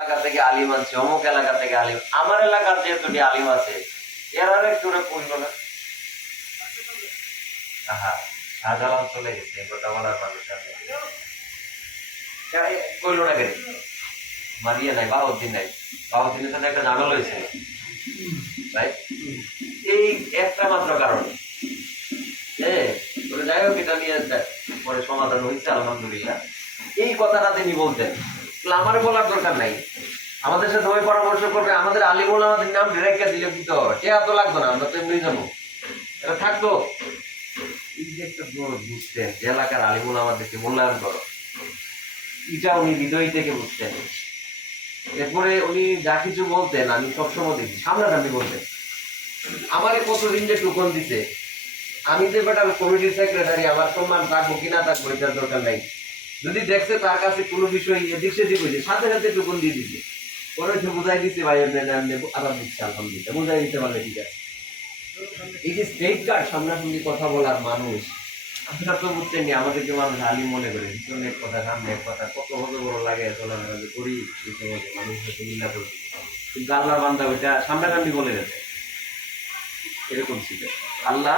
এলাকা থেকে আলিম আছে, অমুক এলাকা থেকে আলিম। আমার এলাকার যে দুটি আলিম আছে এরা একটু কইল না। হ্যাঁ, শাহজালাল চলে গেছে, কথা বলার মানুষ কইল না কেন? মারিয়ে নাই, বাহাউদ্দিন নাই, বাহাউদ্দিনের সাথে একটা ঝামেলা হয়েছে, এই একটা মাত্র কারণ। যাই হোক, এটা নিয়ে পরে সমাধান হয়েছে আলহামদুলিল্লাহ। এই কথাটা তিনি বলতেন, আমার বলার দরকার নাই, আমাদের সাথে ওই পরামর্শ করবে, আমাদের আলিমুল আমাদের নাম ডিরেক্ট দিলে কি তো টেয়া তো লাগতো না, আমরা তো এমনি যাবো, এটা থাকতো। এই যে একটা বুঝতেন যে এলাকার আলিমুল আমাদেরকে মূল্যায়ন করো, এটা উনি হৃদয় থেকে বুঝতেন। এরপরে উনি যা কিছু বলতেন আমি সবসময় দেখি সামনাসামনি বলতেন। আমারে কতদিন যে টুকন দিছে, আমি যে বেটা কমিটির সেক্রেটারি, আমার সম্মান থাকবো কি না থাকবো এটার দরকার নাই। যদি দেখছে তার কাছে কোনো বিষয় এদিক সেদিক হয়েছে, সাথে সাথে টুকুন দিয়ে দিছে, পরে বুঝাই দিচ্ছে ভাই আবার দিচ্ছে আলহামদুলিল্লাহ, বুঝাই দিতে পারলে ঠিক আছে। এই যে স্টেট কার্ড সামনাসামনি কথা বলার মানুষ, আপনারা তো বুঝছেন নি, আমাদেরকে মানুষ আলিম মনে করে, পিছনের কথা সামনের কথা কত বড় বড় লাগে চলাফেরা করি, মানুষ হয়তো মিল্লা করছে, কিন্তু আল্লাহ বান্দা ওইটা সামনাসামনি বলে গেছে, এরকম ছিল। আল্লাহ